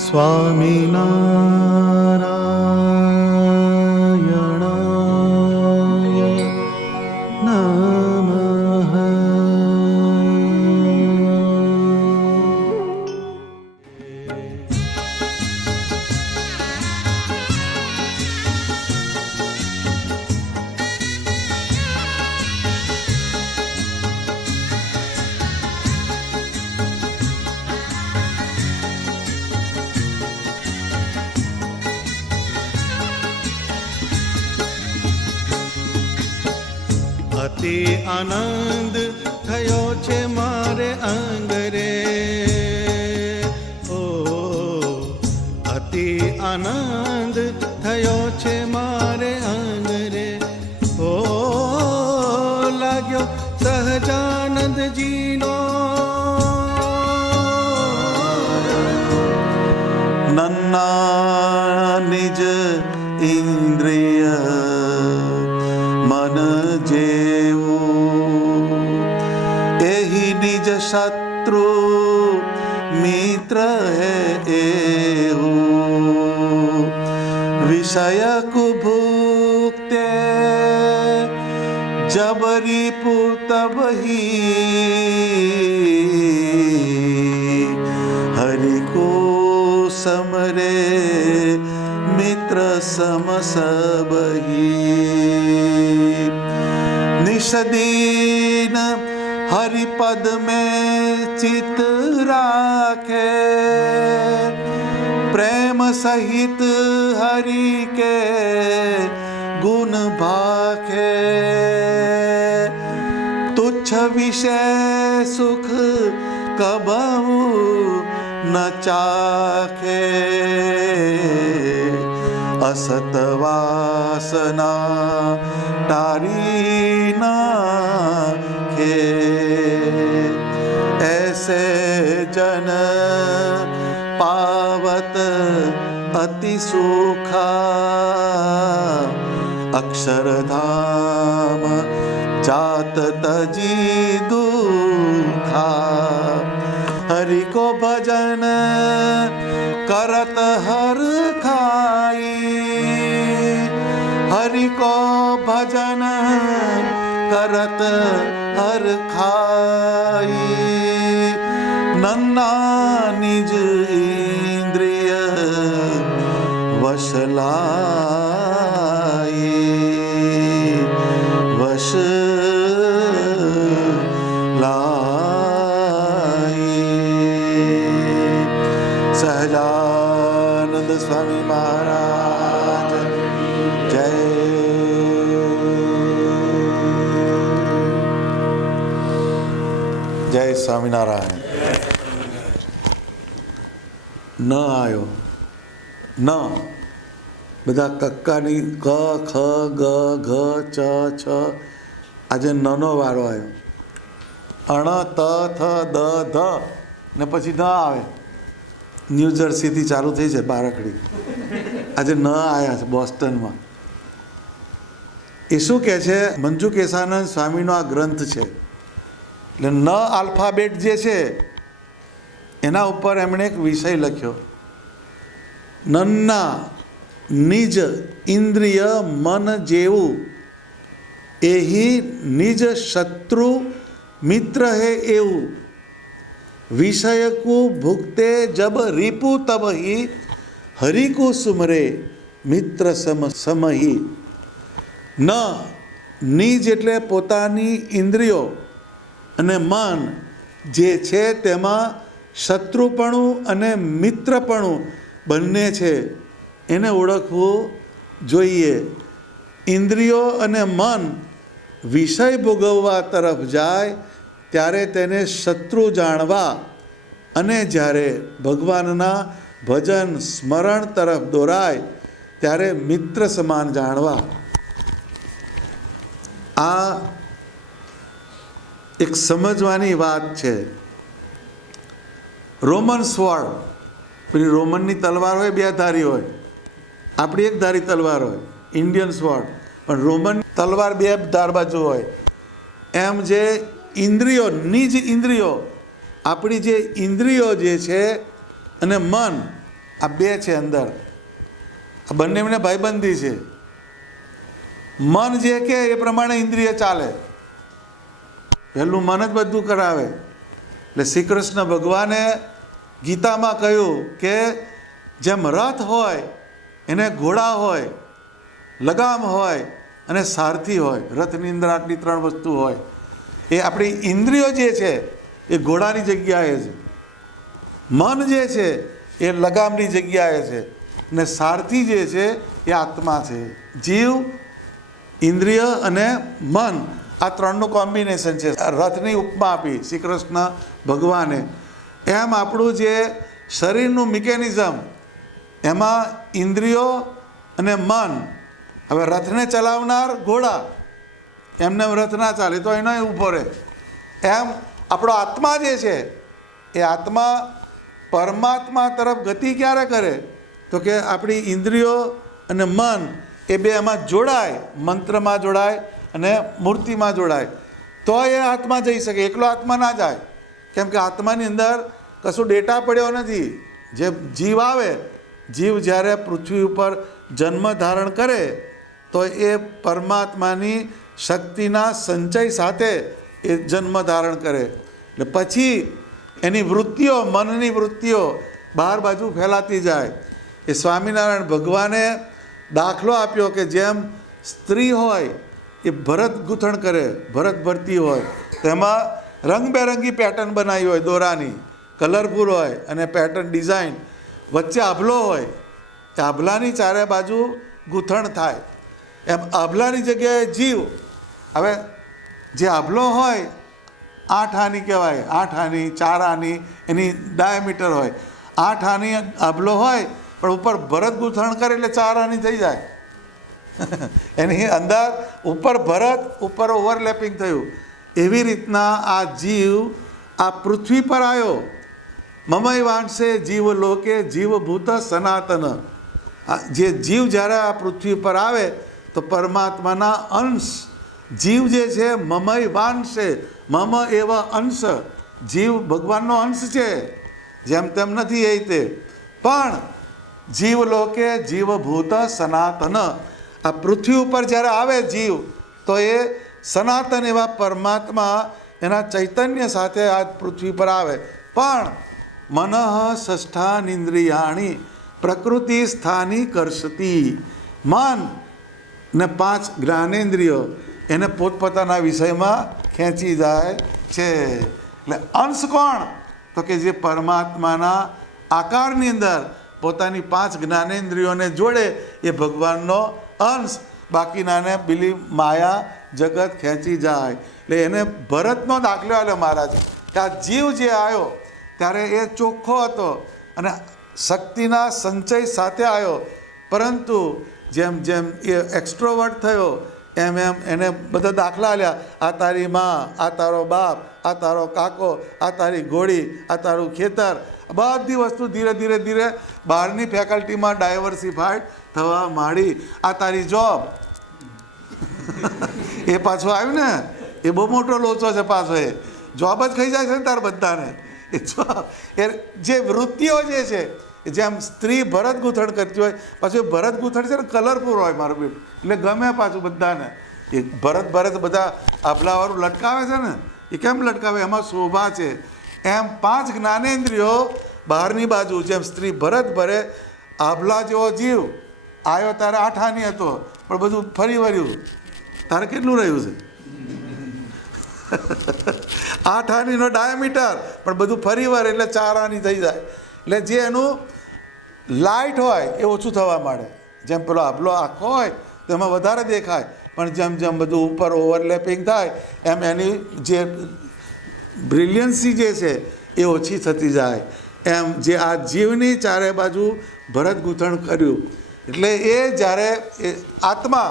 સ્વામિનારાયણાય નમઃ. અતિ આનંદ થયો છે મારે અંગરે, ઓ અતિ આનંદ થયો છે મારે અંગરે, ઓ લાગ્યો સહજાનંદજીનો નન્ના નિજ ઇન્દ્રિય મન જેવું, એહી નિજ શત્રુ મિત્ર હે એવું, વિષય કુભુક્તે જબરી પુતબહી, હરિ કો સમરે મિત્ર સમ સબહી, નિષદીન હરિપદ में चित राखे, प्रेम सहित हरि के गुण भाखे, तुच्छ विषय सुख कबहु न चाखे, असत वासना टारी नाखे, ऐसे जन पावत अति सुखा, अक्षरधाम जात तजी दुखा, हरि को भजन करत हर खाई, हरि को भजन करत हर खाई, नन्ना निज इंद्रिय वश लाई, वश સહજાનંદ સ્વામી મહારાજ જય. જય સ્વામિનારાયણ. ન આવ્યો ન, બધા કક્કાની ક ખ ગ ઘ ચ છ, આજે નનો વારો આવ્યો. અણ ત થ દ ધ ને પછી ન આવે. ન્યૂ જર્સીથી ચાલુ થઈ છે બારકડી, આજે ન આવ્યા છે બોસ્ટનમાં. એ શું કહે છે? મંજુ કેશાનંદ સ્વામીનો આ ગ્રંથ છે. એટલે ન આલ્ફાબેટ જે છે એના ઉપર એમણે એક વિષય લખ્યો, નન્ના નિજ ઇન્દ્રિય મન જેવું, એહી નિજ શત્રુ મિત્ર હે એવું, विषय को भुगते जब रिपु तब ही, हरि को सुमरे मित्र सम समही. ન નિજ એટલે પોતાની ઇન્દ્રિયો અને મન જે છે તેમાં શત્રુપણું અને મિત્રપણું બંને છે, એને ઓળખવું જોઈએ. ઇન્દ્રિયો અને મન વિષય ભોગવવા તરફ જાય ત્યારે તેને શત્રુ જાણવા, અને જ્યારે ભગવાનના ભજન સ્મરણ તરફ દોરાય ત્યારે મિત્ર સમાન જાણવા. આ એક સમજવાની વાત છે. રોમન સ્વોર્ડ, પેલી રોમનની તલવાર હોય બે ધારી હોય, આપણી એક ધારી તલવાર હોય ઇન્ડિયન સ્વોર્ડ, પણ રોમન તલવાર બે ધાર બાજુ હોય. એમ જે ઇન્દ્રિયો, નિજ ઇન્દ્રિયો, આપણી જે ઇન્દ્રિયો જે છે અને મન, આ બે છે અંદર, આ બંનેને ભાઈબંધી છે. મન જે કે એ પ્રમાણે ઇન્દ્રિય ચાલે. પહેલું મન જ બધું કરાવે. એટલે શ્રી કૃષ્ણ ભગવાને ગીતામાં કહ્યું કે જેમ રથ હોય એને ઘોડા હોય, લગામ હોય અને સારથી હોય. રથની અંદર આટલી 3 વસ્તુ હોય. એ આપણી ઇન્દ્રિયો જે છે એ ઘોડાની જગ્યાએ છે, મન જે છે એ લગામની જગ્યાએ છે, અને સારથી જે છે એ આત્મા છે. જીવ, ઇન્દ્રિય અને મન, આ 3નું કોમ્બિનેશન છે. રથની ઉપમા આપી શ્રી કૃષ્ણ ભગવાને. એમ આપણું જે શરીરનું મિકેનિઝમ, એમાં ઇન્દ્રિયો અને મન. હવે રથને ચલાવનાર ઘોડા, એમને રથ ના ચાલે તો એનો ઊભો રહે. એમ આપણો આત્મા જે છે એ આત્મા પરમાત્મા તરફ ગતિ ક્યારે કરે? તો કે આપણી ઇન્દ્રિયો અને મન એ બે એમાં જોડાય, મંત્રમાં જોડાય અને મૂર્તિમાં જોડાય, તો એ આત્મા જઈ શકે. એકલો આત્મા ના જાય, કેમ કે આત્માની અંદર કશું ડેટા પડ્યો નથી. જે જીવ આવે, જીવ જ્યારે પૃથ્વી ઉપર જન્મ ધારણ કરે તો એ પરમાત્માની શક્તિના સંચય સાથે એ જન્મ ધારણ કરે. એટલે પછી એની વૃત્તિઓ, મનની વૃત્તિઓ બહાર બાજુ ફેલાતી જાય. એ સ્વામિનારાયણ ભગવાને દાખલો આપ્યો કે જેમ સ્ત્રી હોય એ ભરત ગૂંથણ કરે, ભરત ભરતી હોય, તેમાં રંગબેરંગી પેટર્ન બનાવી હોય, દોરાની કલરફુલ હોય અને પેટર્ન ડિઝાઇન, વચ્ચે આભલો હોય, એ આભલાની ચારે બાજુ ગૂંથણ થાય. એમ આભલાની જગ્યાએ જીવ. હવે જે આભલો હોય 8 આની કહેવાય, 8 આની, 4 આની એની ડાયામીટર હોય. 8 આની આભલો હોય પણ ઉપર ભરત ગૂંથણ કરે એટલે 4 આની થઈ જાય. એની અંદર ઉપર ભરત, ઉપર ઓવરલેપિંગ થયું. એવી રીતના આ જીવ આ પૃથ્વી પર આવ્યો. મમય વાંશે જીવ લોકે જીવભૂત સનાતન. જે જીવ જ્યારે આ પૃથ્વી પર આવે તો પરમાત્માના અંશ. જીવ જે છે મમય વાંશે, મમ એવા અંશ. જીવ ભગવાનનો અંશ છે, જેમ તેમ નથી એ રીતે. પણ જીવ લોકે જીવભૂત સનાતન. આ પૃથ્વી ઉપર જ્યારે આવે જીવ તો એ સનાતન એવા પરમાત્મા એના ચૈતન્ય સાથે આ પૃથ્વી પર આવે. પણ મનઃ ષષ્ઠાનિન્દ્રિયાણી પ્રકૃતિ સ્થાની કર્ષતી. મન ને 5 જ્ઞાનેન્દ્રિયો એને પોતપોતાના વિષયમાં ખેંચી જાય છે. એટલે અંશ કોણ? તો કે જે પરમાત્માના આકારની અંદર પોતાની 5 જ્ઞાનેન્દ્રિયોને જોડે એ ભગવાનનો અંશ. બાકીનાને પેલી માયા જગત ખેંચી જાય. એટલે એને ભરતનો દાખલો આલ્યો મહારાજ કે આ જીવ જે આવ્યો ત્યારે એ ચોખ્ખો હતો અને શક્તિના સંચય સાથે આવ્યો, પરંતુ જેમ જેમ એ એક્સ્ટ્રોવર્ટ થયો એમ એમ એને બધા દાખલા આલ્યા. આ તારી માં, આ તારો બાપ, આ તારો કાકો, આ તારી ઘોડી, આ તારું ખેતર. બધી વસ્તુ ધીરે ધીરે ધીરે બહારની ફેકલ્ટીમાં ડાયવર્સિફાઈડ થવા માંડી. આ તારી જોબ, એ પાછો આવ્યું ને, એ બહુ મોટો લોચો છે પાછો. એ જોબ જ ખાઈ જાય છે ને તાર બધાને. એ જોબ, એ જે વૃત્તિઓ જે છે, જેમ સ્ત્રી ભરત ગૂંથણ કરતી હોય, પાછું ભરત ગૂંથણ છે ને કલરફુલ હોય મારું બેટ, એટલે ગમે પાછું બધાને. એ ભરત બધા આભલાવાળું લટકાવે છે ને, એ કેમ લટકાવે? એમાં શોભા છે. એમ 5 જ્ઞાનેન્દ્રિયો બહારની બાજુ, જેમ સ્ત્રી ભરત ભરે, આભલા જેવો જીવ આવ્યો તારે 8 આની હતો પણ બધું ફરી વળ્યું. તારે કેટલું રહ્યું છે? 8 આનીનો ડાયામીટર, પણ બધું ફરી વળે એટલે 4 આની થઈ જાય. એટલે જે એનું લાઇટ હોય એ ઓછું થવા માંડે. જેમ પેલો આભલો આખો હોય તો એમાં વધારે દેખાય, પણ જેમ જેમ બધું ઉપર ઓવરલેપિંગ થાય એમ એની જે બ્રિલિયન્સી જે છે એ ઓછી થતી જાય. એમ જે આ જીવની ચારે બાજુ ભરત ગૂંથણ કર્યું. એટલે એ જ્યારે એ આત્મા,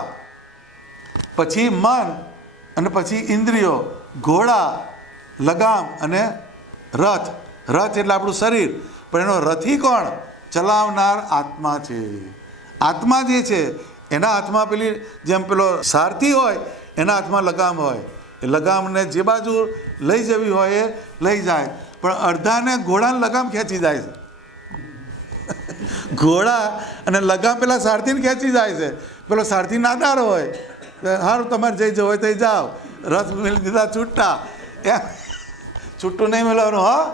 પછી મન અને પછી ઇન્દ્રિયો, ઘોડા, લગામ અને રથ. રથ એટલે આપણું શરીર, પણ એનો રથી કોણ? ચલાવનાર આત્મા છે. આત્મા જે છે એના હાથમાં પેલી, જેમ પેલો સારથી હોય એના હાથમાં લગામ હોય. એ લગામને જે બાજુ લઈ જવી હોય એ લઈ જાય, પણ અડધાને ઘોડાને લગામ ખેંચી જાય છે. ઘોડા અને લગામ પેલા સારથીને ખેંચી જાય છે. પેલો સારથી નાદાર હોય તો સારું તમારે જઈ જવું હોય તો જાઓ, રથ મેળવી દીધા છૂટા. એમ છૂટું નહીં મેળવવાનું. હા,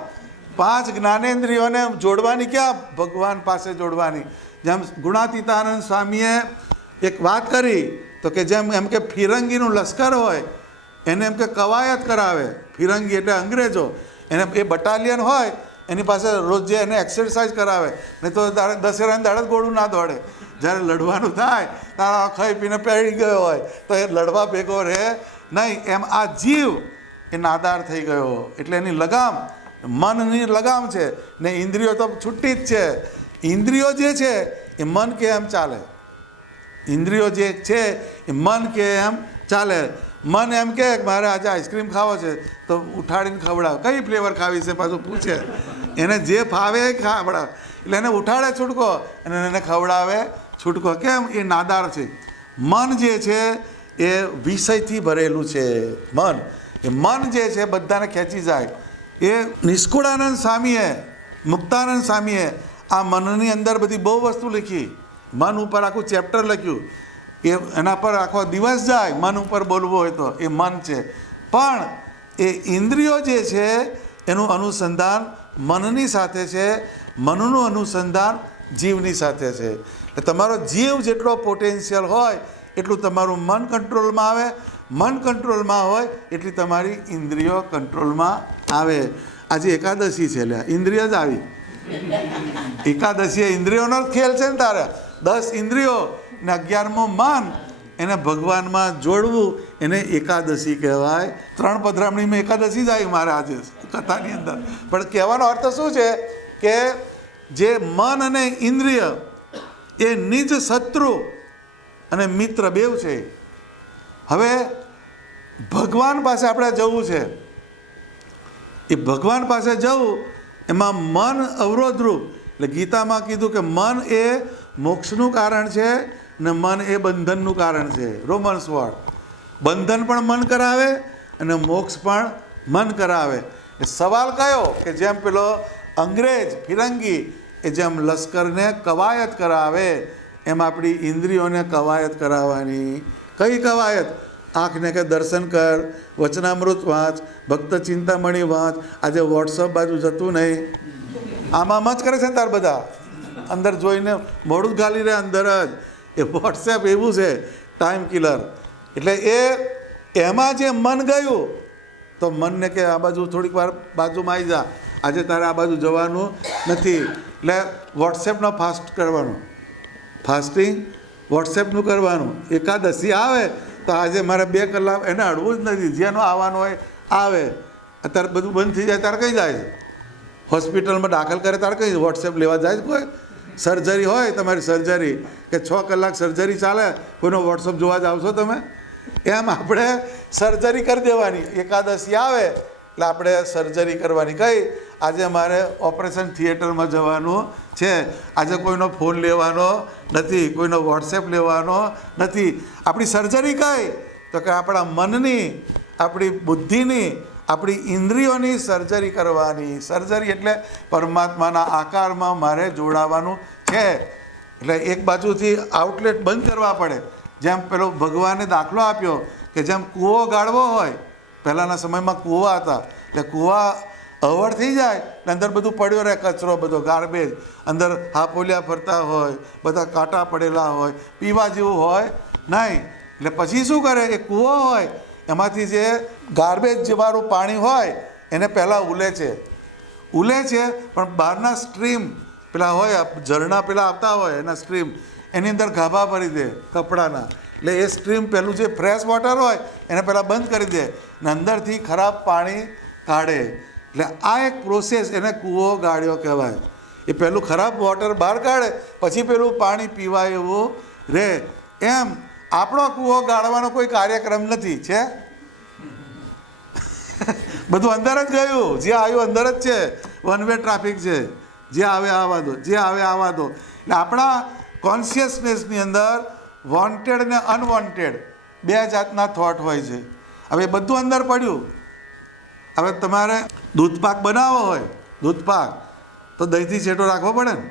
5 જ્ઞાનેન્દ્રિયોને જોડવાની ક્યાં ભગવાન પાસે જોડવાની. જેમ ગુણાતીતાનંદ સ્વામીએ એક વાત કરી તો કે જેમ એમ કે ફિરંગીનું લશ્કર હોય એને એમ કે કવાયત કરાવે. ફિરંગી એટલે અંગ્રેજો, એને એ બટાલિયન હોય એની પાસે રોજ જે એને એક્સરસાઇઝ કરાવે. નહીં તો દશેરાને દાડે ઘોડું ના દોડે. જ્યારે લડવાનું થાય ત્યારે ખાઈ પીને પેળી ગયો હોય તો એ લડવા ભેગો રહે નહીં. એમ આ જીવ એ નાદાર થઈ ગયો એટલે એની લગામ મનની લગામ છે ને ઇન્દ્રિયો તો છૂટી જ છે. ઇન્દ્રિયો જે છે એ મન કે એમ ચાલે. ઇન્દ્રિયો જે છે એ મન કે એમ ચાલે. મન એમ કે મારે આજે આઈસ્ક્રીમ ખાવો છે તો ઉઠાડીને ખવડાવે. કઈ ફ્લેવર ખાવી છે પાછું પૂછે. એને જે ફાવે એ ખવડાવે. એટલે એને ઉઠાડે છૂટકો અને એને ખવડાવે છૂટકો. કેમ? એ નાદાર છે. મન જે છે એ વિષયથી ભરેલું છે. મન જે છે બધાને ખેંચી જાય. એ નિષ્કુળાનંદ સ્વામીએ, મુક્તાનંદ સ્વામીએ આ મનની અંદર બધી બહુ વસ્તુ લખી. મન ઉપર આખું ચેપ્ટર લખ્યું. એ એના પર આખો દિવસ જાય મન ઉપર બોલવું હોય તો. એ મન છે. પણ એ ઇન્દ્રિયો જે છે એનું અનુસંધાન મનની સાથે છે, મનનું અનુસંધાન જીવની સાથે છે. એટલે તમારો જીવ જેટલો પોટેન્શિયલ હોય એટલું તમારું મન કંટ્રોલમાં આવે. મન કંટ્રોલમાં હોય એટલી તમારી ઇન્દ્રિયો કંટ્રોલમાં આવે. આજે એકાદશી છે, લ્યા ઇન્દ્રિય જ આવી. એકાદશી ઇન્દ્રિયોનો ખેલ છે ને તારે. 10 ઇન્દ્રિયો ને 11મો મન, એને ભગવાનમાં જોડવું એને એકાદશી કહેવાય. 3 પધરામણીમાં એકાદશી જ આવી મારે આજે કથાની અંદર. પણ કહેવાનો અર્થ શું છે કે જે મન અને ઇન્દ્રિય એ નિજ શત્રુ અને મિત્ર બેવ છે. હવે ભગવાન પાસે આપણે જવું છે. એ ભગવાન પાસે જવું એમાં મન અવરોધરૂપ. એટલે ગીતામાં કીધું કે મન એ મોક્ષનું કારણ છે ને મન એ બંધનનું કારણ છે. રોમન્સ વર્ડ. બંધન પણ મન કરાવે અને મોક્ષ પણ મન કરાવે. એ સવાલ કયો કે જેમ પેલો અંગ્રેજ ફિરંગી એ જેમ લશ્કરને કવાયત કરાવે એમ આપણી ઇન્દ્રિયોને કવાયત કરાવવાની. કઈ કવાયત? આંખને કે દર્શન કર, વચનામૃત વાંચ, ભક્ત ચિંતામણી વાંચ. આજે વોટ્સઅપ બાજુ જતું નહીં. આમ જ કરે છે ને તાર બધા અંદર જોઈને મોડું જ ગાલી રહે અંદર જ. એ વોટ્સએપ એવું છે ટાઈમ કિલર. એટલે એમાં જે મન ગયું તો મનને કે આ બાજુ થોડીક વાર બાજુમાં આવી જા, આજે તારે આ બાજુ જવાનું નથી. એટલે વોટ્સએપનો ફાસ્ટ કરવાનું, ફાસ્ટિંગ વોટ્સએપનું કરવાનું. એકાદશી આવે તો આજે મારે 2 કલાક એને અડવું જ નથી. જેનો આવવાનું હોય આવે. અત્યારે બધું બંધ થઈ જાય ત્યારે કઈ જાય છે? હોસ્પિટલમાં દાખલ કરે ત્યારે કઈ વોટ્સએપ લેવા જાય છે કોઈ? સર્જરી હોય તમારી સર્જરી કે 6 કલાક સર્જરી ચાલે, કોઈનો વોટ્સઅપ જોવા જ આવશો તમે? એમ આપણે સર્જરી કરી દેવાની. એકાદશી આવે એટલે આપણે સર્જરી કરવાની. કઈ? આજે મારે ઓપરેશન થિયેટરમાં જવાનું છે. આજે કોઈનો ફોન લેવાનો નથી, કોઈનો વોટ્સએપ લેવાનો નથી. આપણી સર્જરી કઈ? તો કે આપણા મનની, આપણી બુદ્ધિની, આપણી ઇન્દ્રિયોની સર્જરી કરવાની. સર્જરી એટલે પરમાત્માના આકારમાં મારે જોડાવાનું છે. એટલે એક બાજુથી આઉટલેટ બંધ કરવા પડે. જેમ પેલો ભગવાને દાખલો આપ્યો કે જેમ કૂવો ગાળવો હોય, પહેલાંના સમયમાં કૂવા હતા, એટલે કૂવા અવળ થઈ જાય એટલે અંદર બધું પડ્યો રહે, કચરો બધો, ગાર્બેજ. અંદર હાપોલિયા ફરતા હોય, બધા કાંટા પડેલા હોય, પીવા જેવું હોય નહીં. એટલે પછી શું કરે? એ કૂવો હોય એમાંથી જે ગાર્બેજ જેવાળું પાણી હોય એને પહેલાં ઉલે છે. પણ બહારના સ્ટ્રીમ પેલા હોય, ઝરણા પેલા આવતા હોય એના સ્ટ્રીમ, એની અંદર ગાભા ભરી દે કપડાના. એટલે એ સ્ટ્રીમ પહેલું જે ફ્રેશ વોટર હોય એને પહેલાં બંધ કરી દે ને અંદરથી ખરાબ પાણી કાઢે. એટલે આ એક પ્રોસેસ, એને કૂવો ગાળ્યો કહેવાય. એ પહેલું ખરાબ વોટર બહાર કાઢે પછી પેલું પાણી પીવાય એવું રહે. એમ આપણો કૂવો ગાળવાનો કોઈ કાર્યક્રમ નથી. છે બધું અંદર જ ગયું. જે આવ્યું અંદર જ છે. વન વે ટ્રાફિક છે. જે આવે આવવા દો, જે આવે આવવા દો. એટલે આપણા કોન્શિયસનેસની અંદર વોન્ટેડ ને અનવોન્ટેડ 2 જાતના થોટ હોય છે. હવે એ બધું અંદર પડ્યું. હવે તમારે દૂધપાક બનાવવો હોય, દૂધપાક તો દહીંથી છેટો રાખવો પડે ને.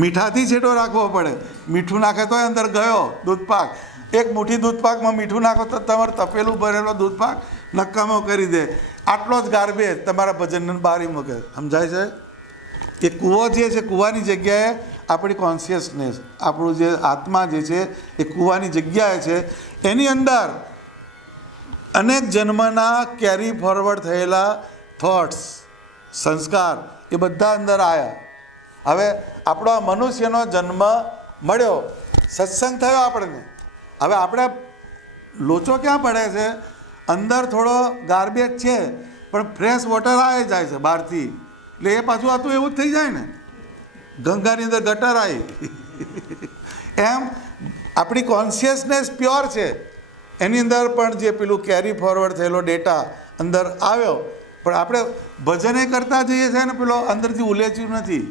મીઠાથી છેટો રાખવો પડે. મીઠું નાખે તો અંદર ગયો દૂધપાક. એક મુઠ્ઠી દૂધપાકમાં મીઠું નાખો તો તમારે તપેલું ભરેલો દૂધપાક નકામો કરી દે. આટલો જ ગાર્બેજ તમારા ભજનને બારી મૂકે. સમજાય છે? એ કૂવો જે છે, કૂવાની જગ્યાએ આપણી કોન્શિયસનેસ, આપણું જે આત્મા જે છે એ કૂવાની જગ્યાએ છે. એની અંદર અનેક જન્મના કેરી ફોરવર્ડ થયેલા થોટ્સ, સંસ્કાર એ બધા અંદર આવ્યા. હવે આપણો આ મનુષ્યનો જન્મ મળ્યો, સત્સંગ થયો આપણને. હવે આપણે લોચો ક્યાં પડે છે? અંદર થોડો ગાર્બેજ છે પણ ફ્રેશ વોટર આવી જાય છે બહારથી, એટલે એ પાછું આ તો એવું જ થઈ જાય ને. ગંગાની અંદર ગટર આવી એમ આપણી કોન્શિયસનેસ પ્યોર છે, એની અંદર પણ જે પેલું કેરી ફોરવર્ડ થયેલો ડેટા અંદર આવ્યો. પણ આપણે ભજને કરતા જઈએ છીએ ને પેલો અંદરથી ઉલેચ્યું નથી.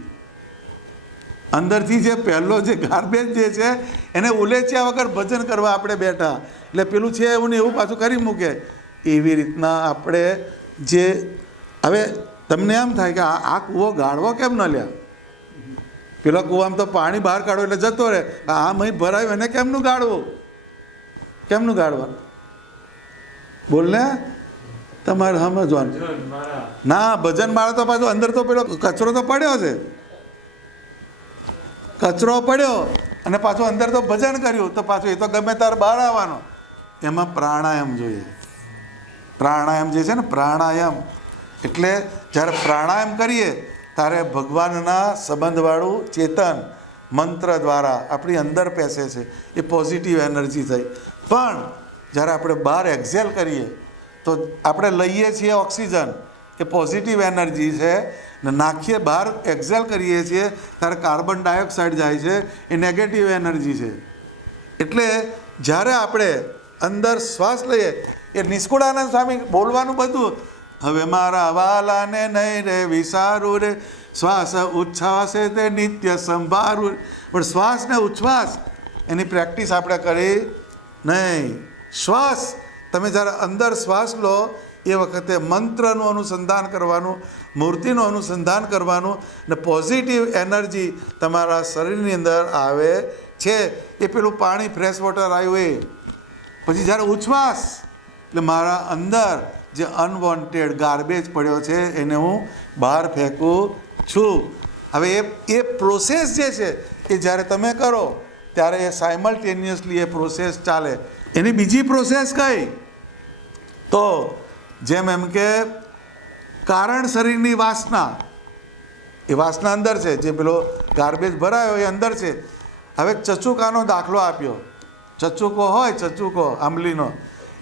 અંદરથી જે પહેલો જે ગાર્બેજ જે છે એને ઉલેચ્યા વગર ભજન કરવા આપણે બેઠા, એટલે પેલું છે એવું ને એવું પાછું કરી મૂકે. એવી રીતના આપણે જે હવે તમને એમ થાય કે આ કૂવો ગાળવો કેમ ન લ્યા? પેલા કૂવામાં તો પાણી બહાર કાઢો એટલે જતો રહે, આમ અહીં ભરાયું એને કેમનું ગાળવું? કેમનું ગાળવાનું? બોલ ને, તમારે સમજવાનું. ના, ભજન માળા તો પાછું અંદર તો પેલો કચરો તો પડ્યો છે, કચરો પડ્યો અને પાછું અંદર તો ભજન કર્યું તો પાછું એ તો ગમે ત્યારે બહાર આવવાનો. એમાં પ્રાણાયામ જોઈએ. પ્રાણાયામ જે છે ને, પ્રાણાયામ એટલે જ્યારે પ્રાણાયામ કરીએ ત્યારે ભગવાનના સંબંધવાળું ચેતન મંત્ર દ્વારા આપણી અંદર પેસે છે, એ પોઝિટિવ એનર્જી થઈ. પણ જ્યારે આપણે બહાર એક્ઝેલ કરીએ તો આપણે લઈએ છીએ ઓક્સિજન, એ પોઝિટિવ એનર્જી છે, ને નાખીએ બહાર એક્ઝેલ કરીએ છીએ ત્યારે કાર્બન ડાયોક્સાઇડ જાય છે, એ નેગેટિવ એનર્જી છે. એટલે જ્યારે આપણે અંદર શ્વાસ લઈએ, એ નિષ્કુળાનંદ સ્વામી બોલવાનું બધું, હવે મારા વાલાને નહીં રે વિસારું રે, શ્વાસ ઉચ્છ્વાસે તે નિત્ય સંભારું. પણ શ્વાસ ને ઉચ્છ્વાસ એની પ્રેક્ટિસ આપણે કરી નહીં. શ્વાસ તમે જ્યારે અંદર શ્વાસ લો એ વખતે મંત્રનું અનુસંધાન કરવાનું, મૂર્તિનું અનુસંધાન કરવાનું, ને પોઝિટિવ એનર્જી તમારા શરીરની અંદર આવે છે. એ પેલું પાણી ફ્રેશ વોટર આવ્યું એ. પછી જ્યારે ઉચ્છ્વાસ એટલે મારા અંદર જે અનવોન્ટેડ ગાર્બેજ પડ્યો છે એને હું બહાર ફેંકું છું. હવે એ પ્રોસેસ જે છે એ જ્યારે તમે કરો ત્યારે એ સાયમલ્ટેનિયસલી એ પ્રોસેસ ચાલે. એની બીજી પ્રોસેસ કઈ? તો જેમ એમ કે કારણ શરીરની વાસના, એ વાસના અંદર છે, જે પેલો ગાર્બેજ ભરાયો એ અંદર છે. હવે ચચુકાનો દાખલો આપ્યો. ચચુકો હોય, ચચુકો આંબલીનો,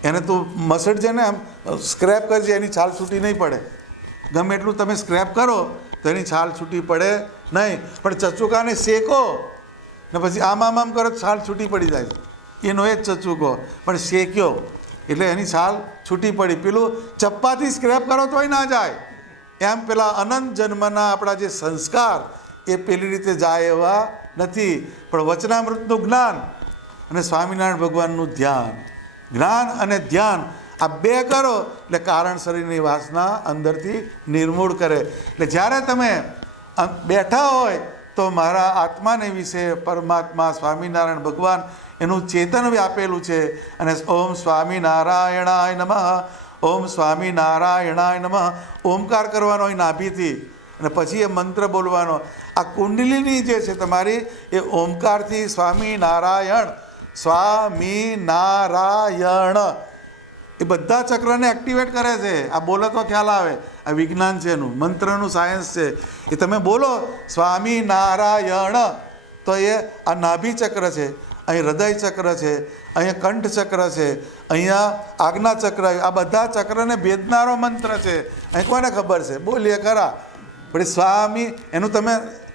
એને તું મસળજે ને આમ સ્ક્રેપ કરજે, એની છાલ છૂટી નહીં પડે. ગમે એટલું તમે સ્ક્રેપ કરો તો એની છાલ છૂટી પડે નહીં. પણ ચચુકાને શેકો ને પછી આમ કરો છાલ છૂટી પડી જાય છે. એનો એ જ ચચુકો, પણ શેક્યો એટલે એની છાલ છૂટી પડી. પેલું ચપ્પાથી સ્ક્રેપ કરો તોય ના જાય. એમ પેલા અનંત જન્મના આપણા જે સંસ્કાર એ પેલી રીતે જાય એવા નથી. પણ વચનામૃતનું જ્ઞાન અને સ્વામિનારાયણ ભગવાનનું ધ્યાન, જ્ઞાન અને ધ્યાન આ બે કરો એટલે કારણ શરીરની વાસના અંદરથી નિર્મૂળ કરે. એટલે જ્યારે તમે બેઠા હોય તો મારા આત્માને વિશે પરમાત્મા સ્વામિનારાયણ ભગવાન એનું ચેતન વ્યાપેલું છે. અને ઓમ સ્વામિનારાયણાય નમઃ, ઓમ સ્વામિનારાયણાય નમઃ ઓમકાર કરવાનો હોય નાભીથી, અને પછી એ મંત્ર બોલવાનો. આ કુંડલીની જે છે તમારી એ ઓમકારથી સ્વામિનારાયણ, સ્વામિનારાયણ એ બધા ચક્રને એક્ટિવેટ કરે છે. આ બોલો તો ખ્યાલ આવે, આ વિજ્ઞાન છે, એનું મંત્રનું સાયન્સ છે. એ તમે બોલો સ્વામિનારાયણ તો એ આ નાભી ચક્ર છે, અહીં હૃદય ચક્ર છે, અહીંયા કંઠ ચક્ર છે, અહીંયા આજ્ઞા ચક્ર, આ બધા ચક્રને ભેદનારો મંત્ર છે. અહીં કોને ખબર છે? બોલીએ ખરા. પણ સ્વામી એનું તમે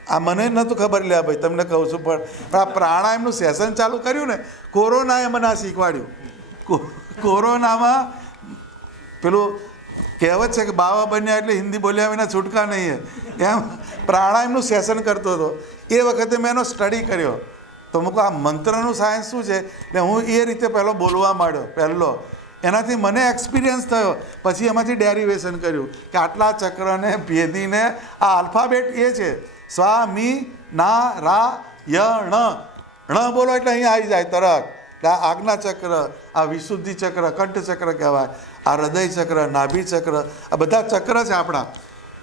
આ મને નહોતું ખબર, લે ભાઈ તમને કહું છું. પણ આ પ્રાણાયામનું સેશન ચાલુ કર્યું ને, કોરોનાએ મને આ શીખવાડ્યું. કોરોનામાં પેલું કહેવત છે કે બાવા બન્યા એટલે હિન્દી બોલ્યા વિના છૂટકા નહીં. એમ પ્રાણાયામનું સેશન કરતો હતો. એ વખતે મેં એનો સ્ટડી કર્યો. તો હું કહું આ મંત્રનું સાયન્સ શું છે? એટલે હું એ રીતે પહેલો બોલવા માંડ્યો. પહેલો એનાથી મને એક્સપિરિયન્સ થયો. પછી એમાંથી ડેરિવેશન કર્યું કે આટલા ચક્રને ભેદીને આ આલ્ફાબેટ એ છે સ્વામી નારાયણ. ણ બોલો એટલે અહીંયા આવી જાય તરત. એટલે આ આજ્ઞા ચક્ર, આ વિશુદ્ધિ ચક્ર, કંઠ ચક્ર કહેવાય, આ હૃદય ચક્ર, નાભી ચક્ર, આ બધા ચક્ર છે આપણા.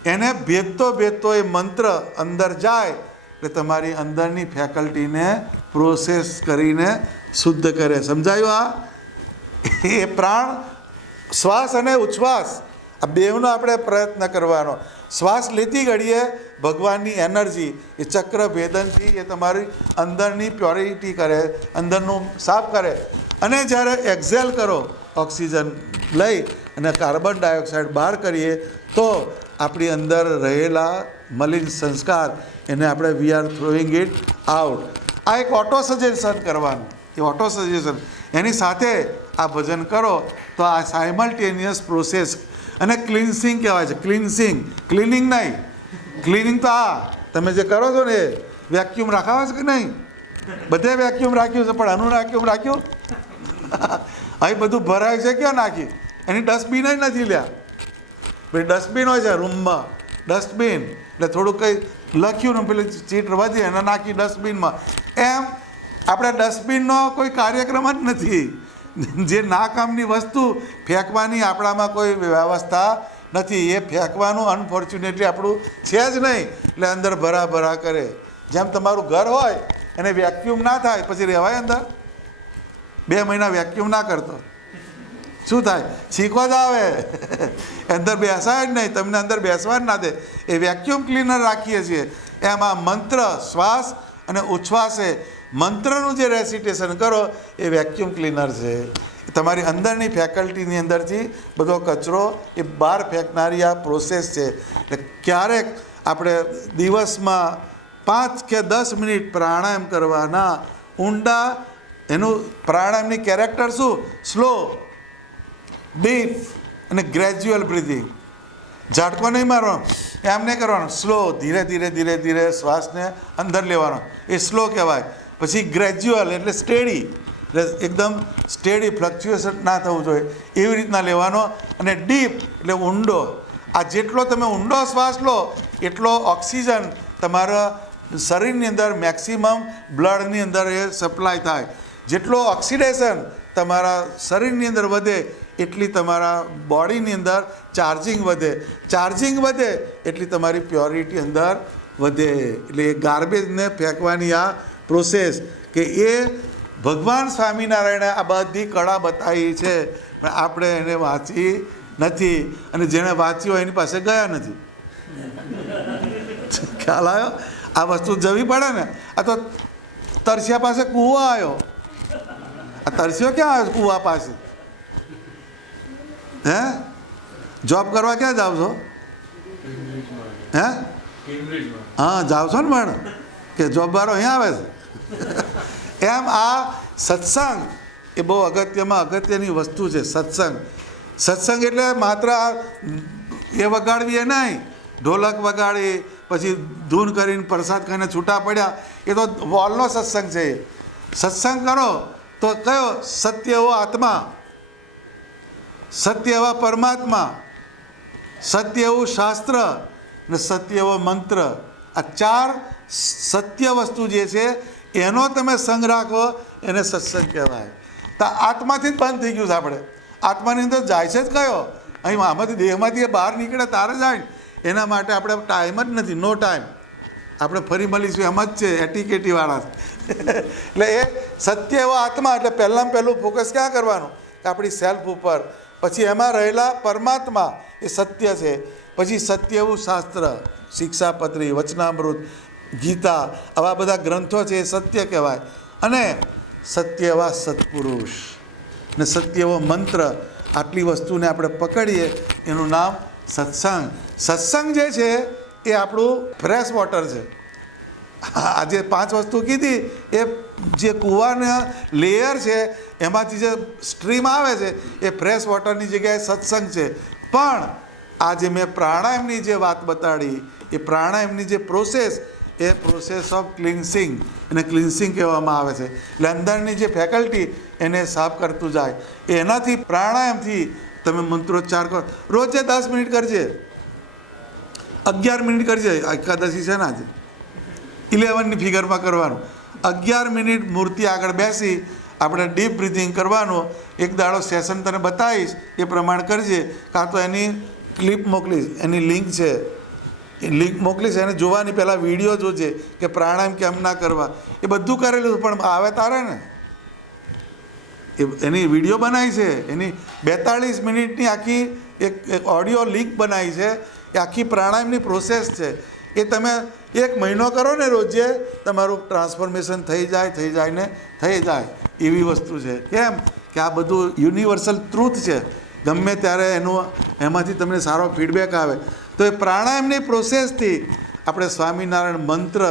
એને ભેદતો એ મંત્ર અંદર જાય એટલે તમારી અંદરની ફેકલ્ટીને પ્રોસેસ કરીને શુદ્ધ કરે. સમજાયું? આ એ પ્રાણ, શ્વાસ અને ઉચ્છ્વાસ આ બેવનો આપણે પ્રયત્ન કરવાનો. શ્વાસ લેતી ઘડીએ ભગવાનની એનર્જી એ ચક્ર ભેદનથી એ તમારી અંદરની પ્યોરિટી કરે, અંદરનું સાફ કરે. અને જ્યારે એક્ઝેલ કરો, ઓક્સિજન લઈ અને કાર્બન ડાયોક્સાઇડ બહાર કરીએ તો આપણી અંદર રહેલા મલિન સંસ્કાર એને આપણે we are throwing it out. આ એક ઓટો સજેશન કરવાનું. એ ઓટો સજેશન એની સાથે આ ભજન કરો તો આ સાયમલ્ટેનિયસ પ્રોસેસ. અને ક્લિન્સિંગ કહેવાય છે. ક્લિન્સિંગ, ક્લિનિંગ નહીં. ક્લિનિંગ તો આ તમે જે કરો છો ને એ વેક્યુમ રાખાવે છે કે નહીં? બધે વેક્યુમ રાખ્યું છે, પણ આનું વેક્યુમ રાખ્યું? અહીં બધું ભરાય છે, ક્યાં નાખી? એની ડસ્ટબિન નથી લ્યા. ભાઈ ડસ્ટબિન હોય છે રૂમમાં, ડસ્ટબિન એટલે થોડુંક કંઈ લખ્યું ને પેલી ચીટ વધી એને નાખી ડસ્ટબિનમાં. એમ આપણે ડસ્ટબિનનો કોઈ કાર્યક્રમ જ નથી. જે ના કામની વસ્તુ ફેંકવાની આપણામાં કોઈ વ્યવસ્થા નથી. એ ફેંકવાનું અનફોર્ચ્યુનેટલી આપણું છે જ નહીં. એટલે અંદર ભરા કરે. જેમ તમારું ઘર હોય એને વેક્યુમ ના થાય પછી રહેવાય અંદર? 2 મહિના વેક્યુમ ના કરતો શું થાય? છીકો જ આવે. અંદર બેસાય જ નહીં, તમને અંદર બેસવા જ ના દે. એ વેક્યુમ ક્લીનર રાખીએ છીએ. એમાં મંત્ર, શ્વાસ અને ઉચ્છ્વાસે મંત્રનું જે રેસિટેશન કરો એ વેક્યુમ ક્લીનર છે. તમારી અંદરની ફેકલ્ટીની અંદરથી બધો કચરો એ બહાર ફેંકનારી આ પ્રોસેસ છે. એટલે ક્યારેક આપણે દિવસમાં 5 કે 10 મિનિટ પ્રાણાયામ કરવાના. ઊંડા એનું પ્રાણાયામની કેરેક્ટર શું? સ્લો, ડીપ અને ગ્રેજ્યુઅલ બ્રિધિંગ. ઝાટકો નહીં મારવાનો, એમ નહીં કરવાનો. સ્લો, ધીરે ધીરે ધીરે ધીરે શ્વાસને અંદર લેવાનો, એ સ્લો કહેવાય. પછી ગ્રેજ્યુઅલ એટલે સ્ટેડી, એટલે એકદમ સ્ટેડી, ફ્લક્ચ્યુએશન ના થવું જોઈએ એવી રીતના લેવાનો. અને ડીપ એટલે ઊંડો. આ જેટલો તમે ઊંડો શ્વાસ લો એટલો ઓક્સિજન તમારા શરીરની અંદર મેક્સિમમ બ્લડની અંદર એ સપ્લાય થાય. જેટલો ઓક્સિડેશન તમારા શરીરની અંદર વધે એટલી તમારા બોડીની અંદર ચાર્જિંગ વધે. ચાર્જિંગ વધે એટલી તમારી પ્યોરિટી અંદર વધે. એટલે એ ગાર્બેજને ફેંકવાની આ પ્રોસેસ કે એ ભગવાન સ્વામિનારાયણે આ બધી કળા બતાવી છે, પણ આપણે એને વાંચી નથી. અને જેણે વાંચી હોય એની પાસે ગયા નથી. ખ્યાલ આવ્યો? આ વસ્તુ જવી પડે ને. આ તો તરસ્યા પાસે કૂવો આવ્યો. આ તરસ્યો ક્યાં આવ્યો કૂવા પાસે? હે? જોબ કરવા ક્યાં જાવ છો? હે? હા જાવ છો ને પણ કે જોબ વાળો અહીંયા આવે છે? એમ આ સત્સંગ એ બહુ અગત્યની વસ્તુ છે. સત્સંગ, સત્સંગ એટલે માત્ર એ વગાડવી એ નહીં, ઢોલક વગાડી પછી ધૂન કરીને પ્રસાદ ખાઈને છૂટા પડ્યા, એ તો વોલનો સત્સંગ છે. સત્સંગ કરો તો કયો? સત્ય એવો આત્મા, સત્ય એવા પરમાત્મા, સત્ય એવું શાસ્ત્ર ને સત્ય એવો મંત્ર. આ 4 સત્ય વસ્તુ જે છે એનો તમે સંગ રાખો એને સત્સંગ કહેવાય. તો આત્માથી જ બંધ થઈ ગયું છે. આપણે આત્માની અંદર જાય છે જ કયો? અહીં આમાંથી દેહમાંથી બહાર નીકળે તારે જાય ને. એના માટે આપણે ટાઈમ જ નથી. નો ટાઈમ. આપણે ફરી મળીશું એમ જ છે એટીકેટીવાળા. એટલે એ સત્ય એવો આત્મા એટલે પહેલું ફોકસ ક્યાં કરવાનું? કે આપણી સેલ્ફ ઉપર. પછી એમાં રહેલા પરમાત્મા એ સત્ય છે. પછી સત્ય એવું શાસ્ત્ર, શિક્ષાપત્રી, વચનામૃત, ગીતા, આવા બધા ગ્રંથો છે એ સત્ય કહેવાય. અને સત્ય એવા સત્પુરુષ ને સત્ય એવો મંત્ર. આટલી વસ્તુને આપણે પકડીએ એનું નામ સત્સંગ. સત્સંગ જે છે એ આપણું ફ્રેશ વોટર છે. આ જે 5 વસ્તુ કીધી એ જે કૂવાના લેયર છે એમાંથી જે સ્ટ્રીમ આવે છે એ ફ્રેશ વોટરની જગ્યાએ સત્સંગ છે. પણ આ જે મેં પ્રાણાયામની જે વાત બતાડી એ પ્રાણાયામની જે process A process of cleansing, એને ક્લિન્સિંગ કહેવામાં આવે છે. એટલે અંદરની જે ફેકલ્ટી એને સાફ કરતું જાય. એનાથી પ્રાણાયામથી તમે મંત્રોચ્ચાર કરો. રોજે 10 મિનિટ કરજે, 11 મિનિટ કરજે. એકાદશી છે ને આજે, 11ની ફિગરમાં કરવાનું. 11 મિનિટ મૂર્તિ આગળ બેસી આપણે ડીપ બ્રિથિંગ કરવાનું. એક દાડો સેશન તને બતાવીશ, એ પ્રમાણે કરજે, કાં તો એની ક્લિપ મોકલીશ, એની લિંક છે, એ લિંક મોકલીશ, એને જોવાની પહેલાં વિડીયો જોજે કે પ્રાણાયામ કેમ ના કરવા. એ બધું કરેલું પણ આવે તારે ને, એની વિડીયો બનાવી છે, એની 42 મિનિટની આખી એક ઓડિયો લિંક બનાવી છે. એ આખી પ્રાણાયામની પ્રોસેસ છે. એ તમે 1 મહિનો કરો ને રોજે, તમારું ટ્રાન્સફોર્મેશન થઈ જાય ને થઈ જાય એવી વસ્તુ છે. કેમ કે આ બધું યુનિવર્સલ ટ્રુથ છે. ગમે ત્યારે એમાંથી તમને સારો ફીડબેક આવે. તો એ પ્રાણાયામની પ્રોસેસથી આપણે સ્વામિનારાયણ મંત્ર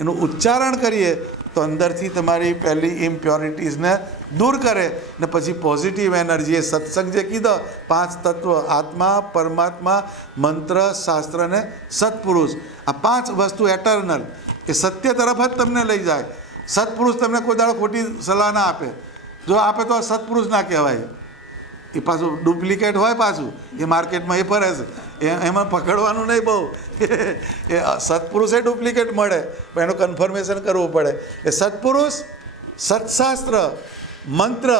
એનું ઉચ્ચારણ કરીએ તો અંદરથી તમારી પહેલી ઇમ્પ્યોરિટીઝને દૂર કરે ને પછી પોઝિટિવ એનર્જી, એ સત્સંગ જે કીધો 5 તત્વ, આત્મા, પરમાત્મા, મંત્ર, શાસ્ત્ર ને સત્પુરુષ, આ 5 વસ્તુ એટર્નલ, એ સત્ય તરફ જ તમને લઈ જાય. સત્પુરુષ તમને કોઈ દાડો ખોટી સલાહ ના આપે. જો આપે તો સત્પુરુષ ના કહેવાય, એ પાછું ડુપ્લિકેટ હોય, પાછું એ માર્કેટમાં એ ફરે છે, એમાં પકડવાનું નહીં બહુ. એ સત્પુરુષે ડુપ્લિકેટ મળે, પણ એનું કન્ફર્મેશન કરવું પડે. એ સત્પુરુષ, સત્શાસ્ત્ર, મંત્ર,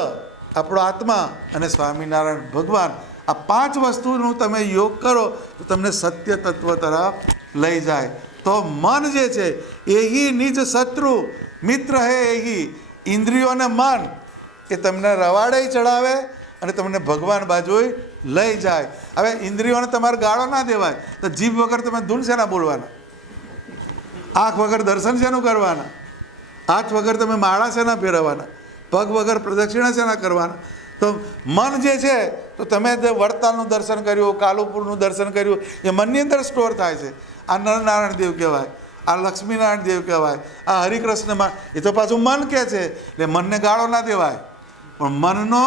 આપણો આત્મા અને સ્વામિનારાયણ ભગવાન, આ 5 વસ્તુનું તમે યોગ કરો તો તમને સત્ય તત્વ તરફ લઈ જાય. તો મન જે છે એહી નિજ શત્રુ મિત્ર હે એહી. ઇન્દ્રિયોને મન એ તમને રવાડે ચડાવે અને તમને ભગવાન બાજુ લઈ જાય. હવે ઇન્દ્રિયોને તમારે ગાળો ના દેવાય, તો જીભ વગર તમે ધૂન શેના બોલવાના, આંખ વગર દર્શન શેનું કરવાના, હાથ વગર તમે માળા શેના ફેરવવાના, પગ વગર પ્રદક્ષિણા શેના કરવાના. તો મન જે છે, તો તમે વડતાલનું દર્શન કર્યું, કાલુપુરનું દર્શન કર્યું, એ મનની અંદર સ્ટોર થાય છે. આ નરનારાયણ દેવ કહેવાય, આ લક્ષ્મીનારાયણ દેવ કહેવાય, આ હરિકૃષ્ણમાં, એ તો પાછું મન કહે છે. એટલે મનને ગાળો ના દેવાય, પણ મનનો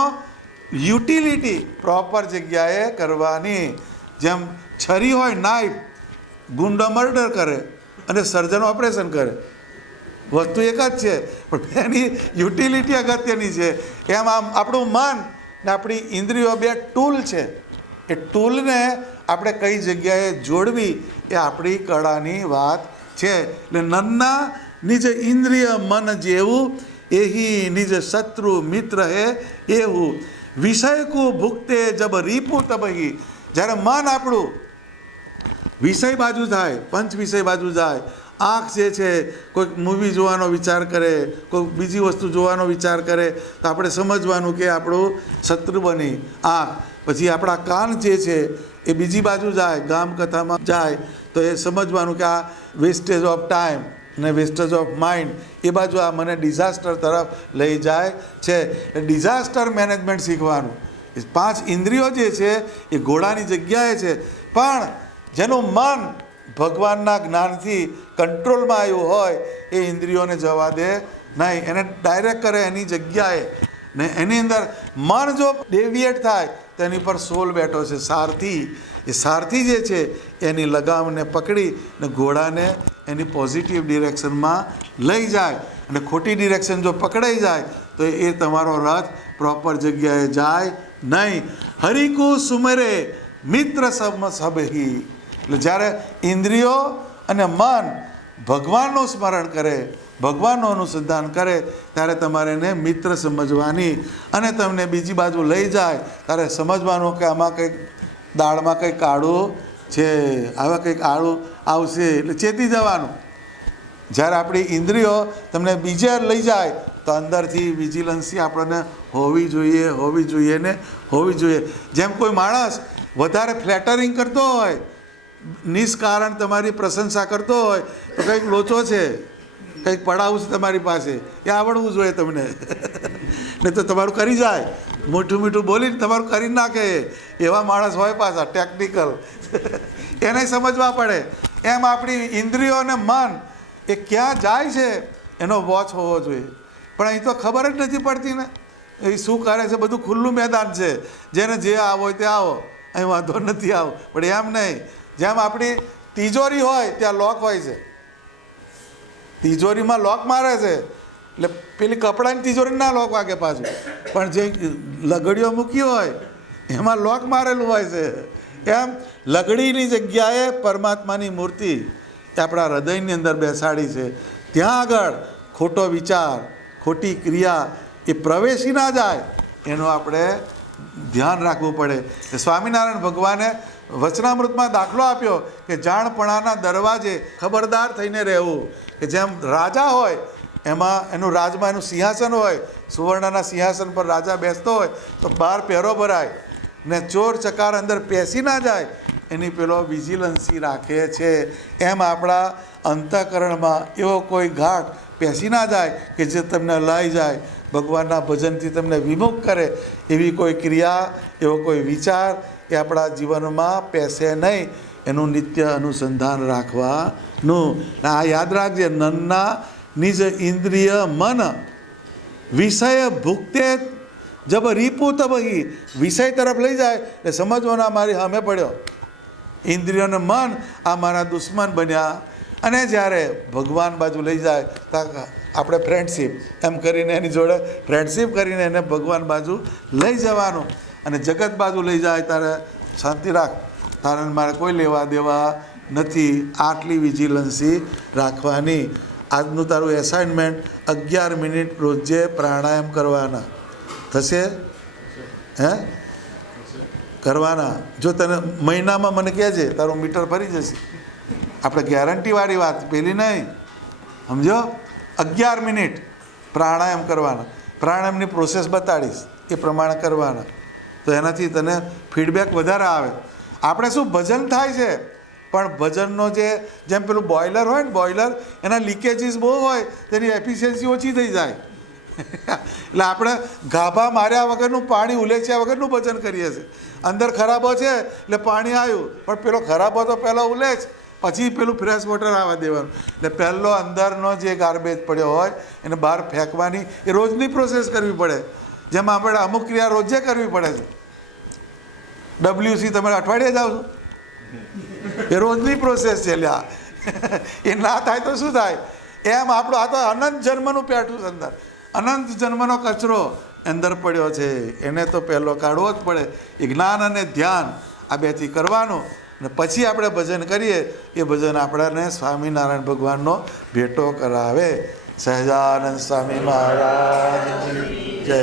યુટિલિટી પ્રોપર જગ્યાએ કરવાની. જેમ છરી હોય, નાઇફ, ગુંડો મર્ડર કરે અને સર્જન ઓપરેશન કરે, વસ્તુ એક જ છે, પણ એની યુટિલિટી અગત્યની છે. એમ આમ આપણું મન ને આપણી ઇન્દ્રિયો 2 ટૂલ છે. એ ટૂલને આપણે કઈ જગ્યાએ જોડવી એ આપણી કળાની વાત છે. એટલે નન્ના નિજ ઇન્દ્રિય મન જેવું, એહી નિજ શત્રુ મિત્ર હે એવું. વિષય કો ભુગતે જબ રીપુ તબહી. જ્યારે મન આપણું વિષય બાજુ થાય, પંચ વિષય બાજુ જાય, આંખ જે છે કોઈક મૂવી જોવાનો વિચાર કરે, કોઈક બીજી વસ્તુ જોવાનો વિચાર કરે, તો આપણે સમજવાનું કે આપણું શત્રુ બની આંખ. પછી આપણા કાન જે છે એ બીજી બાજુ જાય, ગામ કથામાં જાય, તો એ સમજવાનું કે આ વેસ્ટેજ ઓફ ટાઈમ ને વેસ્ટેજ ઓફ માઇન્ડ, એ બાજુ આ મને ડિઝાસ્ટર તરફ લઈ જાય છે. ડિઝાસ્ટર મેનેજમેન્ટ શીખવાનું. 5 ઇન્દ્રિયો જે છે એ ઘોડાની જગ્યાએ છે, પણ જેનું મન ભગવાનના જ્ઞાનથી કંટ્રોલમાં આવ્યું હોય એ ઇન્દ્રિયોને જવા દે નહીં, એને ડાયરેક્ટ કરે એની જગ્યાએ. ને એની અંદર મન જો ડેવિએટ થાય તો એની પર સોલ બેઠો છે, સારથી. એ સારથી જે છે એની લગામને પકડી ને ઘોડાને એની પોઝિટિવ ડિરેક્શનમાં લઈ જાય. અને ખોટી ડિરેક્શન જો પકડાઈ જાય તો એ તમારો રથ પ્રોપર જગ્યાએ જાય નહીં. હરિકુ સુમરે મિત્ર સબહી. એટલે જ્યારે ઇન્દ્રિયો અને મન ભગવાનનું સ્મરણ કરે, ભગવાનનું અનુસંધાન કરે, ત્યારે તમારે એને મિત્ર સમજવાની. અને તમને બીજી બાજુ લઈ જાય ત્યારે સમજવાનું કે આમાં કંઈક દાળમાં કંઈક આડું છે, આવા કંઈક આડું આવશે, એટલે ચેતી જવાનું. જ્યારે આપણી ઇન્દ્રિયો તમને બીજે લઈ જાય તો અંદરથી વિજિલન્સી આપણને હોવી જોઈએ ને હોવી જોઈએ. જેમ કોઈ માણસ વધારે ફ્લેટરિંગ કરતો હોય, નિષ્કારણ તમારી પ્રશંસા કરતો હોય, તો કંઈક લોચો છે, કંઈક પડાવું છે તમારી પાસે, એ આવડવું જોઈએ તમને. નહીં તો તમારું કરી જાય, મીઠું મીઠું બોલીને તમારું કરી નાખે. એવા માણસ હોય પાછા ટેકનિકલ, એને સમજવા પડે. એમ આપણી ઇન્દ્રિયો અને મન એ ક્યાં જાય છે એનો વોચ હોવો જોઈએ. પણ અહીં તો ખબર જ નથી પડતી ને, એ શું કરે છે. બધું ખુલ્લું મેદાન છે, જેને જે આવો હોય તે આવો, અહીં વાંધો નથી આવો. પણ એમ નહીં, જેમ આપણી તિજોરી હોય ત્યાં લોક હોય છે, તિજોરીમાં લોક મારે છે, એટલે પેલી કપડાની તિજોરી ના લોક વાગે પાછું. પણ જે લગડીઓ મૂકી હોય એમાં લોક મારેલું હોય છે. એમ લગડીની જગ્યાએ પરમાત્માની મૂર્તિ આપણા હૃદયની અંદર બેસાડી છે. ત્યાં આગળ ખોટો વિચાર, ખોટી ક્રિયા એ પ્રવેશી ના જાય એનું આપણે ધ્યાન રાખવું પડે. કે સ્વામિનારાયણ ભગવાને વચનામૃતમાં દાખલો આપ્યો કે જાણપણાના દરવાજે ખબરદાર થઈને રહેવું. કે જેમ રાજા હોય એમાં એનું રાજમાં એનું સિંહાસન હોય, સુવર્ણના સિંહાસન પર રાજા બેસતો હોય તો બહાર પહેરો ભરાય ને ચોર ચકાર અંદર પેસી ના જાય એની પેલો વિજિલન્સી રાખે છે. એમ આપણા અંતઃકરણમાં એવો કોઈ ઘાટ પેસી ના જાય કે જે તમને લઈ જાય, ભગવાનના ભજનથી તમને વિમુખ કરે એવી કોઈ ક્રિયા, એવો કોઈ વિચાર એ આપણા જીવનમાં પેસે નહીં. એનું નિત્ય અનુસંધાન રાખવાનું. આ યાદ રાખજે, નન્ના નિજ ઇન્દ્રિય મન વિષય ભુક્તે જબ રીપુ તબહી. વિષય તરફ લઈ જાય એટલે સમજવાના મારી સામે પડ્યો, ઇન્દ્રિયોને મન આ મારા દુશ્મન બન્યા. અને જ્યારે ભગવાન બાજુ લઈ જાય તો આપણે ફ્રેન્ડશીપ એમ કરીને એની જોડે ફ્રેન્ડશીપ કરીને એને ભગવાન બાજુ લઈ જવાનું. અને જગત બાજુ લઈ જાય ત્યારે શાંતિ રાખ, તારે મારે કોઈ લેવા દેવા નથી. આટલી વિજિલન્સી રાખવાની. આજનું તારું એસાઇનમેન્ટ 11 મિનિટ રોજે પ્રાણાયામ કરવાના થશે. હે કરવાના. જો તને મહિનામાં મને કહેજે, તારું મીટર ફરી જશે. આપણે ગેરંટીવાળી વાત પેલી નહીં, સમજો. 11 મિનિટ પ્રાણાયામ કરવાના. પ્રાણાયામની પ્રોસેસ બતાડીશ, એ પ્રમાણે કરવાના. તો એનાથી તને ફીડબેક વધારે આવે. આપણે શું ભજન થાય છે, પણ ભજનનો જેમ પેલું બોઇલર હોય ને, બોઇલર એના લીકેજીસ બહુ હોય તેની એફિશિયન્સી ઓછી થઈ જાય. એટલે આપણે ગાભા માર્યા વગરનું, પાણી ઉલેચ્યા વગરનું ભજન કરીએ છીએ. અંદર ખરાબો છે એટલે પાણી આવ્યું, પણ પેલો ખરાબો તો પહેલાં ઉલેચ, પછી પેલું ફ્રેશ વોટર આવવા દેવાનું. એટલે પહેલો અંદરનો જે ગાર્બેજ પડ્યો હોય એને બહાર ફેંકવાની એ રોજની પ્રોસેસ કરવી પડે. જેમાં આપણે અમુક ક્રિયા રોજે કરવી પડે છે. WC તમે અઠવાડિયે જાઓ છો, એ રોજની પ્રોસેસ છે. લ્યા એ ના થાય તો શું થાય? એમ આપણું આ તો અનંત જન્મનું પેઠું છે. અંદર અનંત જન્મનો કચરો અંદર પડ્યો છે, એને તો પહેલો કાઢવો જ પડે. એ જ્ઞાન અને ધ્યાન આ બેથી કરવાનું. અને પછી આપણે ભજન કરીએ, એ ભજન આપણને સ્વામિનારાયણ ભગવાનનો ભેટો કરાવે. સહજાનંદ સ્વામી મહારાજ જય.